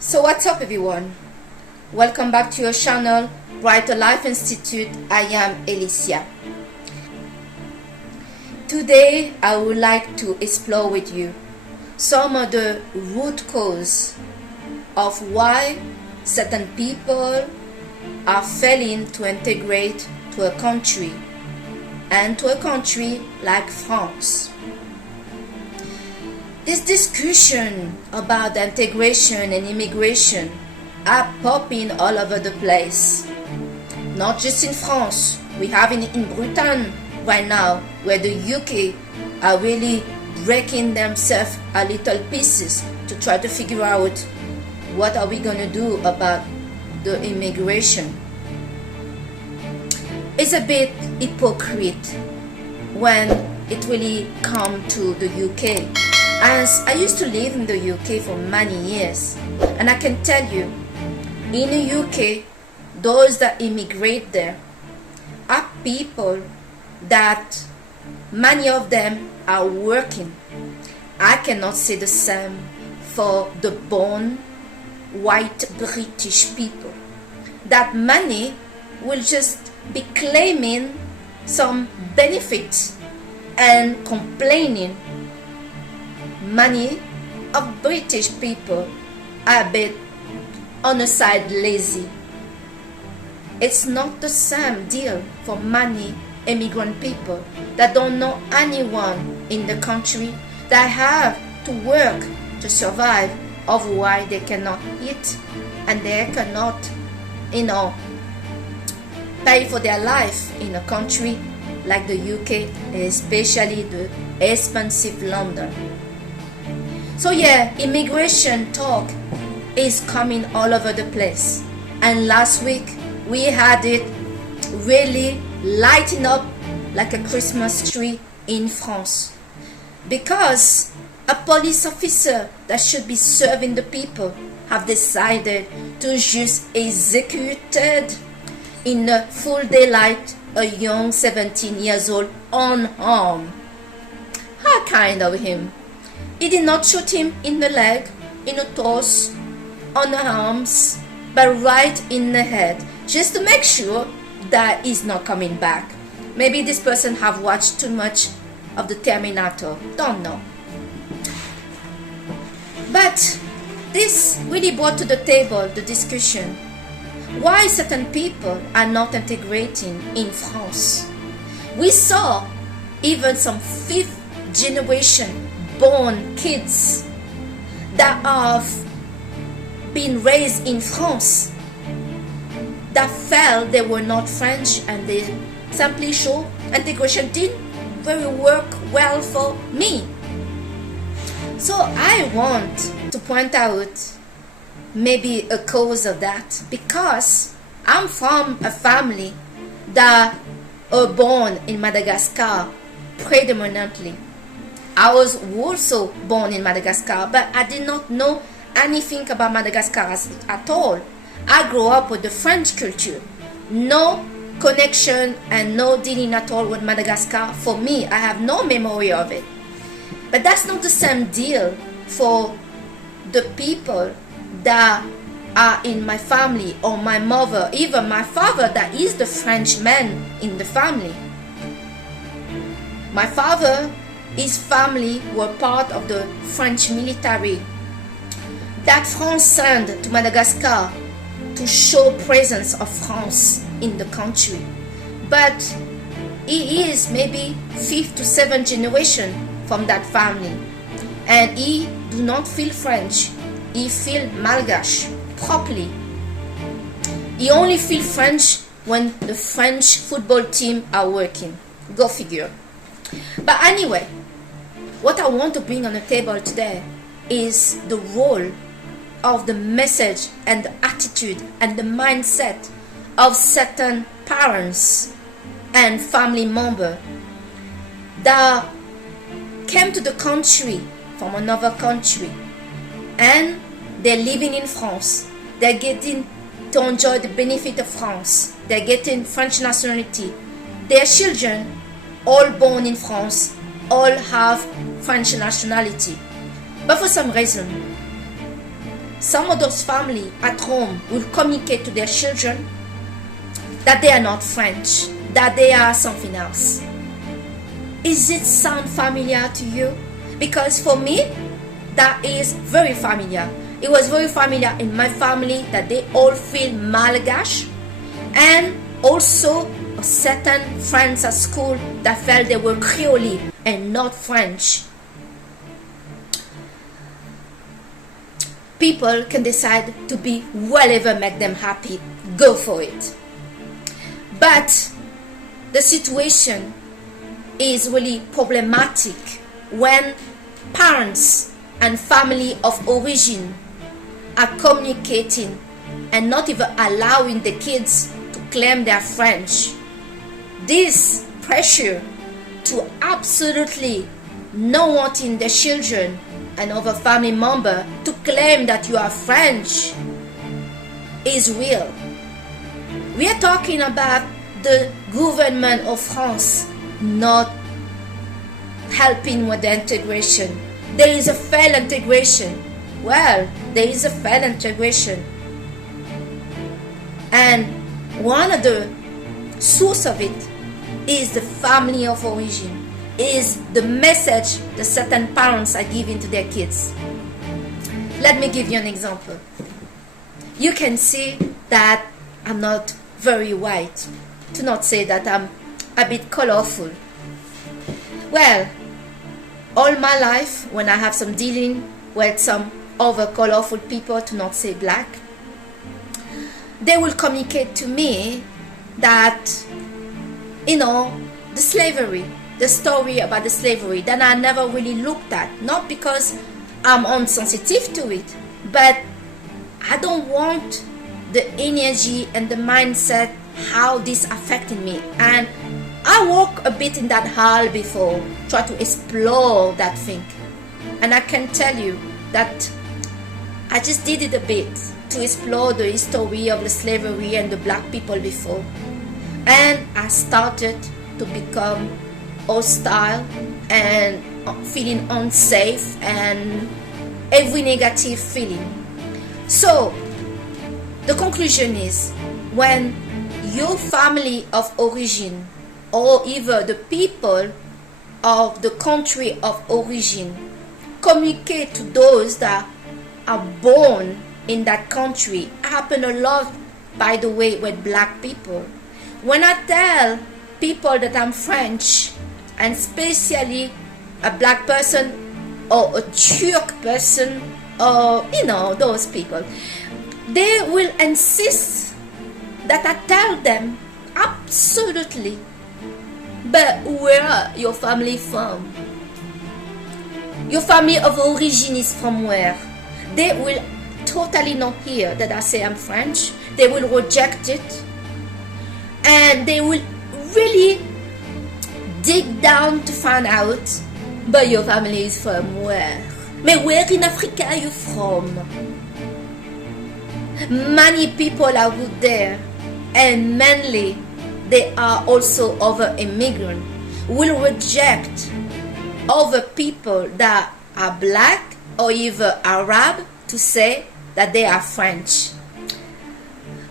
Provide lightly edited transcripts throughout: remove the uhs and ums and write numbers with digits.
So what's up everyone? Welcome back to your channel, Brighter Life Institute. I am Alicia. Today I would like to explore with you some of the root cause of why certain people are failing to integrate to a country, and to a country like France. This discussion about integration and immigration are popping all over the place. Not just in France, we have in Britain right now, where the UK are really breaking themselves a little pieces to try to figure out what are we going to do about the immigration. It's a bit hypocrite when it really comes to the UK. As I used to live in the UK for many years, and I can tell you, in the UK, those that immigrate there are people that many of them are working. I cannot say the same for the born white British people. That many will just be claiming some benefits and complaining. Many of British people are a bit on the side lazy. It's not the same deal for many immigrant people that don't know anyone in the country, that have to work to survive, otherwise they cannot eat and they cannot, pay for their life in a country like the UK, especially the expensive London. So yeah, immigration talk is coming all over the place. And last week we had it really lighting up like a Christmas tree in France. Because a police officer that should be serving the people have decided to just executed in the full daylight a young 17 years old unarmed. How kind of him. He did not shoot him in the leg, in the torso, on the arms, but right in the head, just to make sure that he's not coming back. Maybe this person have watched too much of the Terminator, don't know. But this really brought to the table the discussion why certain people are not integrating in France. We saw even some fifth generation born kids that have been raised in France that felt they were not French, and they simply show integration didn't very work well for me. So I want to point out maybe a cause of that, because I'm from a family that are born in Madagascar predominantly. I was also born in Madagascar, but I did not know anything about Madagascar at all. I grew up with the French culture. No connection and no dealing at all with Madagascar. For me, I have no memory of it. But that's not the same deal for the people that are in my family, or my mother, even my father that is the French man in the family. My father, his family were part of the French military that France sent to Madagascar to show presence of France in the country. But he is maybe 5th to 7th generation from that family, and he do not feel French. He feel Malgache properly. He only feel French when the French football team are working. Go figure. But anyway, what I want to bring on the table today is the role of the message and the attitude and the mindset of certain parents and family members that came to the country from another country, and they're living in France. They're getting to enjoy the benefit of France. They're getting French nationality. Their children, all born in France, all have French nationality. But for some reason, some of those families at home will communicate to their children that they are not French, that they are something else. Is it sound familiar to you? Because for me, that is very familiar. It was very familiar in my family that they all feel Malgache, and also certain friends at school that felt they were Creole and not French. People can decide to be whatever make them happy. Go for it. But the situation is really problematic when parents and family of origin are communicating and not even allowing the kids to claim their French. This pressure to absolutely not wanting the children and other family member to claim that you are French is real. We are talking about the government of France not helping with the integration. There is a failed integration. Well, there is a failed integration. And one of the source of it is the family of origin, is the message that certain parents are giving to their kids. Let me give you an example. You can see that I'm not very white, to not say that I'm a bit colorful. Well, all my life, when I have some dealing with some other colorful people, to not say black, they will communicate to me that, the slavery, the story about the slavery that I never really looked at, not because I'm insensitive to it, but I don't want the energy and the mindset, how this affected me. And I walk a bit in that hall before, try to explore that thing. And I can tell you that I just did it a bit to explore the history of the slavery and the black people before. And I started to become hostile and feeling unsafe and every negative feeling. So the conclusion is, when your family of origin or even the people of the country of origin communicate to those that are born in that country, happen a lot, by the way, with black people. When I tell people that I'm French, and especially a black person or a Turk person, or those people, they will insist that I tell them absolutely, but where are your family from? Your family of origin is from where? They will totally not hear that I say I'm French. They will reject it, and they will really dig down to find out, but your family is from where? But where in Africa are you from? Many people out there, and mainly they are also other immigrants, will reject other people that are black or even Arab to say that they are French.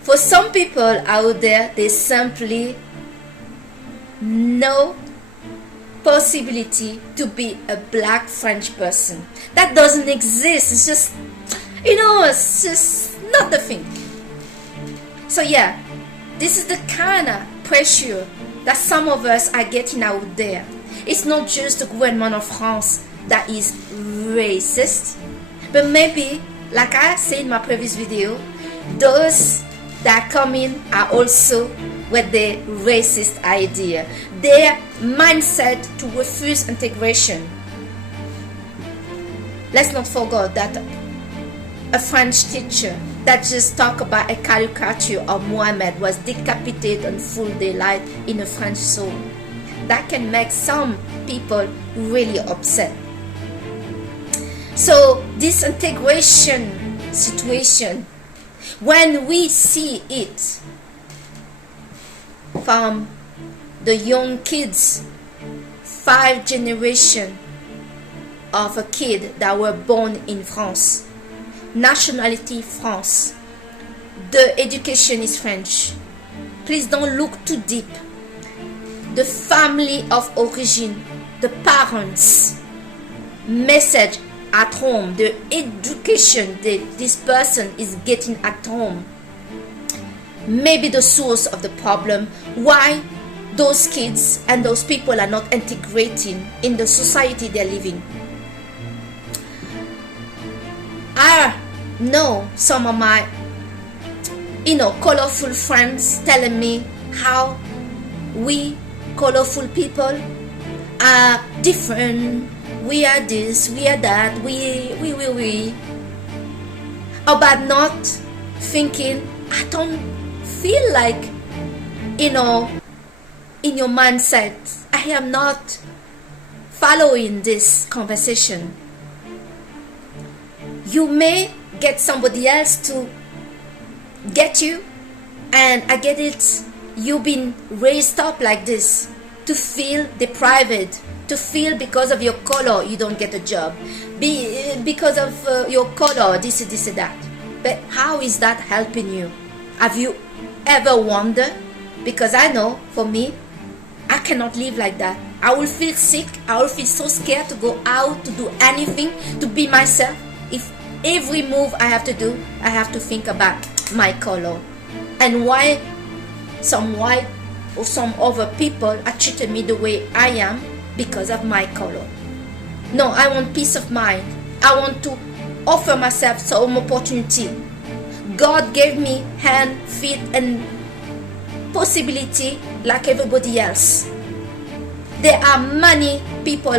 For some people out there, they simply no possibility to be a black French person. That doesn't exist. It's just, it's just not the thing. So yeah, this is the kind of pressure that some of us are getting out there. It's not just the government of France that is racist, but maybe, like I said in my previous video, those that come in are also with the racist idea, their mindset to refuse integration. Let's not forget that a French teacher that just talked about a caricature of Mohammed was decapitated in full daylight in a French zoo. That can make some people really upset. So this integration situation, when we see it from the young kids, 5 generations of a kid that were born in France, nationality France. The education is French. Please don't look too deep. The family of origin, the parents, message at home, the education that this person is getting at home may be the source of the problem. Why those kids and those people are not integrating in the society they're living. I know some of my colorful friends telling me how we colorful people are different, we are this, we are that, we about not thinking, I don't feel like, in your mindset, I am not following this conversation. You may get somebody else to get you, and I get it, you've been raised up like this, to feel deprived, to feel because of your color you don't get a job, because of your color this and that. But how is that helping you? Have you ever wondered? Because I know, for me, I cannot live like that. I will feel sick, I will feel so scared to go out, to do anything, to be myself. If every move I have to do, I have to think about my color, and why some white or some other people are treating me the way I am because of my color. No, I want peace of mind. I want to offer myself some opportunity. God gave me hand, feet, and possibility like everybody else. There are many people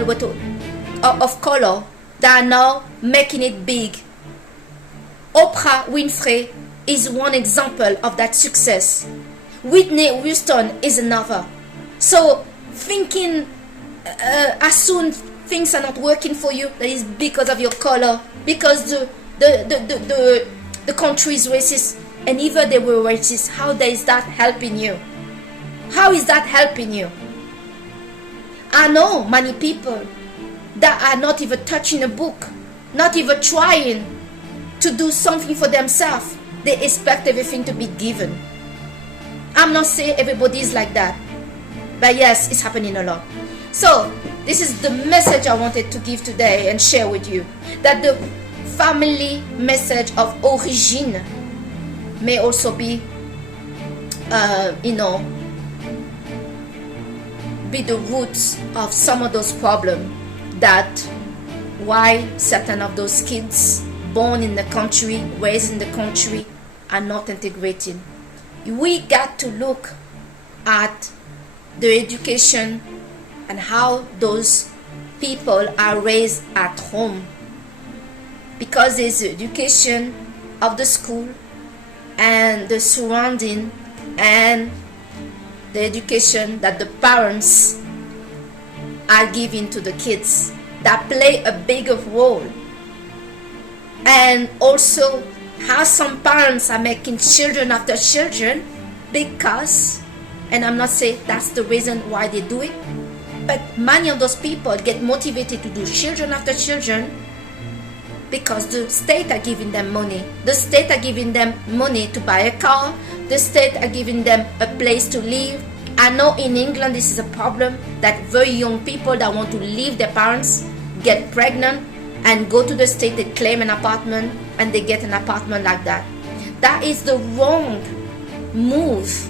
of color that are now making it big. Oprah Winfrey is one example of that success. Whitney Houston is another. So thinking as soon things are not working for you, that is because of your color, because the country is racist, and even they were racist. How is that helping you? How is that helping you? I know many people that are not even touching a book, not even trying to do something for themselves. They expect everything to be given. I'm not saying everybody is like that, but yes, it's happening a lot. So this is the message I wanted to give today and share with you, that the family message of origin may also be be the roots of some of those problems, that why certain of those kids born in the country, raised in the country, are not integrating. We got to look at the education and how those people are raised at home, because there's the education of the school and the surrounding and the education that the parents are giving to the kids that play a bigger role. And also how some parents are making children after children, because, and I'm not saying that's the reason why they do it, but many of those people get motivated to do children after children because the state are giving them money. The state are giving them money to buy a car. The state are giving them a place to live. I know in England this is a problem, that very young people that want to leave their parents get pregnant and go to the state, they claim an apartment and they get an apartment like that. That is the wrong move.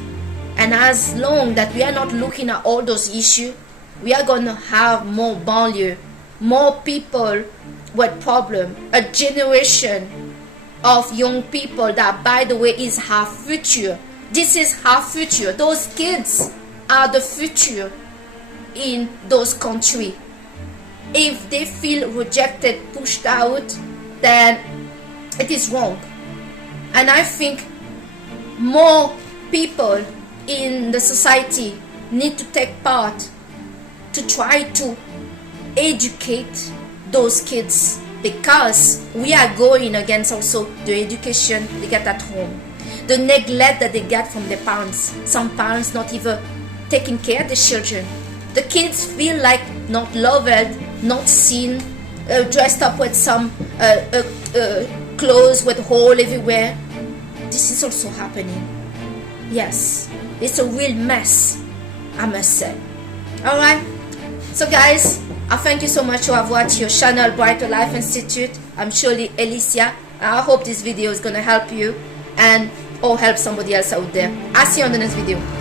And as long that we are not looking at all those issues, we are going to have more banlieue, more people with problem, a generation of young people that, by the way, is our future. This is our future. Those kids are the future in those countries. If they feel rejected, pushed out, then it is wrong. And I think more people in the society need to take part to try to educate those kids, because we are going against also the education they get at home, the neglect that they get from their parents. Some parents not even taking care of the children. The kids feel like not loved, not seen, dressed up with some clothes with hole everywhere. This is also happening. Yes, it's a real mess, I must say. Alright, so guys, I thank you so much to have watched your channel Brighter Life Institute. I'm surely Alicia, and I hope this video is going to help you and or help somebody else out there. I'll see you on the next video.